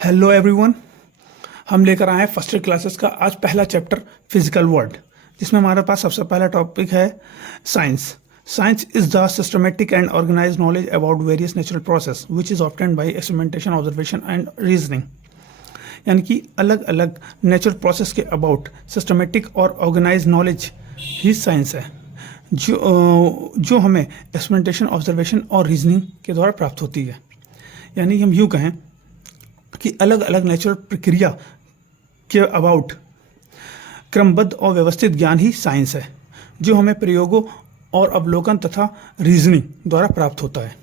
Hello everyone, हम लेकर आए हैं फर्स्ट ईयर क्लासेस का आज पहला चैप्टर फिजिकल वर्ल्ड, जिसमें हमारे पास सबसे पहला टॉपिक है science. Science is the systematic and organise knowledge about various natural process which is obtained by experimentation, observation and reasoning. यानी कि अलग अलग नेचुरल प्रोसेस के अबाउट सिस्टमेटिक और ऑर्गेनाइज नॉलेज ही साइंस है, जो हमें एक्सपेरिमेंटेशन, ऑब्जर्वेशन और रीजनिंग के द्वारा प्राप्त होती है। यानी हम यूँ कहें कि अलग अलग नेचुरल प्रक्रिया के अबाउट क्रमबद्ध और व्यवस्थित ज्ञान ही साइंस है, जो हमें प्रयोगों और अवलोकन तथा रीजनिंग द्वारा प्राप्त होता है।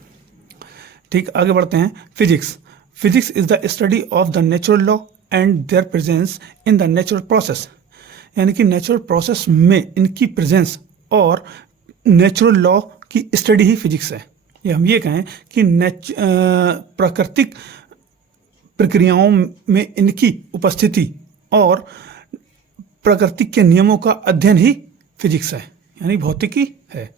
ठीक, आगे बढ़ते हैं। Physics physics is the study of the natural law and there presence in the natural process. यानी कि नेचुरल प्रोसेस में इनकी प्रेजेंस और नेचुरल लॉ की स्टडी ही फिजिक्स है। या हम ये कहें कि प्राकृतिक प्रक्रियाओं में इनकी उपस्थिति और प्रकृति के नियमों का अध्ययन ही फिजिक्स है, यानी भौतिकी है।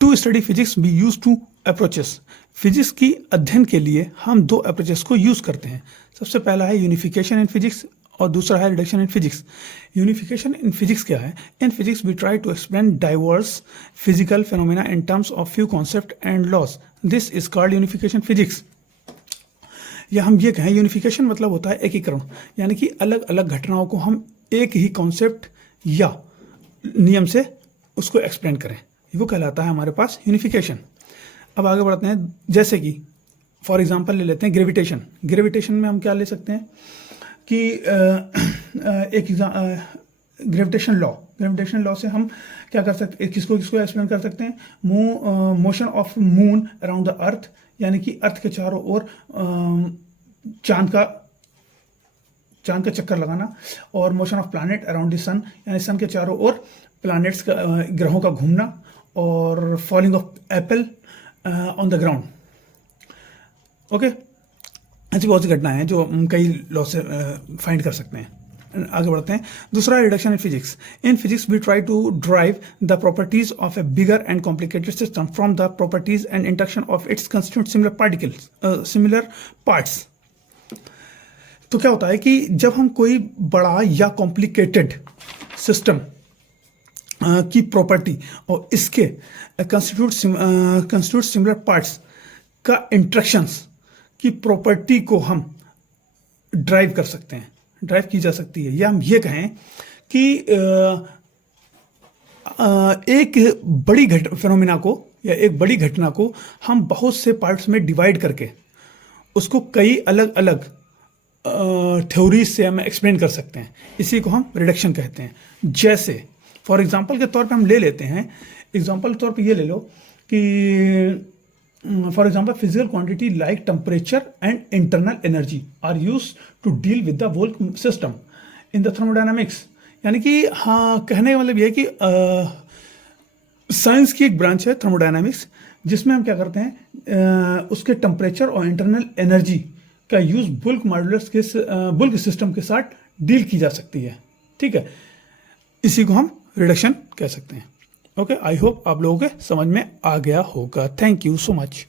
To study physics we use two approaches. Physics की अध्ययन के लिए हम दो अप्रोचेस को यूज करते हैं। सबसे पहला है यूनिफिकेशन इन फिजिक्स और दूसरा है reduction in physics. Unification in physics क्या है? In physics we try to explain diverse physical phenomena in terms of few concept and laws. This is called unification physics. या हम ये कहें, यूनिफिकेशन मतलब होता है एकीकरण, यानी कि अलग अलग घटनाओं को हम एक ही कॉन्सेप्ट या नियम से उसको एक्सप्लेन करें, वो कहलाता है हमारे पास यूनिफिकेशन। अब आगे बढ़ते हैं। जैसे कि फॉर एग्जांपल ले लेते हैं ग्रेविटेशन। ग्रेविटेशन में हम क्या ले सकते हैं कि एक ग्रेविटेशन लॉ से हम क्या कर सकते हैं, किसको एक्सप्लेन कर सकते हैं? Motion of moon around the earth, यानी कि अर्थ के चारों ओर चांद का चक्कर लगाना, और motion of planet around the sun, यानी सन के चारों ओर प्लैनेट्स का, ग्रहों का घूमना, और falling of Apple on the ground. Okay, ऐसी बहुत सी घटनाएं हैं जो हम कई लॉ से फाइंड कर सकते हैं। आगे बढ़ते हैं। दूसरा, reduction in physics. In physics we try to derive the properties of a bigger and complicated system from the properties and interaction of its constituent similar parts. तो क्या होता है कि जब हम कोई बड़ा या कॉम्प्लिकेटेड सिस्टम की प्रॉपर्टी और इसके कंस्टिट्यूट सिमिलर पार्ट्स का इंटरेक्शंस की प्रॉपर्टी को हम ड्राइव कर सकते हैं, ड्राइव की जा सकती है। या हम ये कहें कि एक बड़ी फेनोमेना को या एक बड़ी घटना को हम बहुत से पार्ट्स में डिवाइड करके उसको कई अलग अलग थ्योरीज से हम एक्सप्लेन कर सकते हैं। इसी को हम रिडक्शन कहते हैं। जैसे फॉर एग्जांपल के तौर पे हम ले लेते हैं, एग्जांपल के तौर पे ये ले लो कि for example physical quantity like temperature and internal energy are use to deal with the whole system in the thermodynamics. यानी कि हाँ, कहने का मतलब ये है कि साइंस की एक ब्रांच है थर्मोडायनामिक्स, जिसमें हम क्या करते हैं, उसके टेम्परेचर और इंटरनल एनर्जी का यूज बुल्क सिस्टम के साथ डील की जा सकती है। ठीक है, इसी को हम रिडक्शन कह सकते हैं। ओके, आई होप आप लोगों के समझ में आ गया होगा। Thank you so much.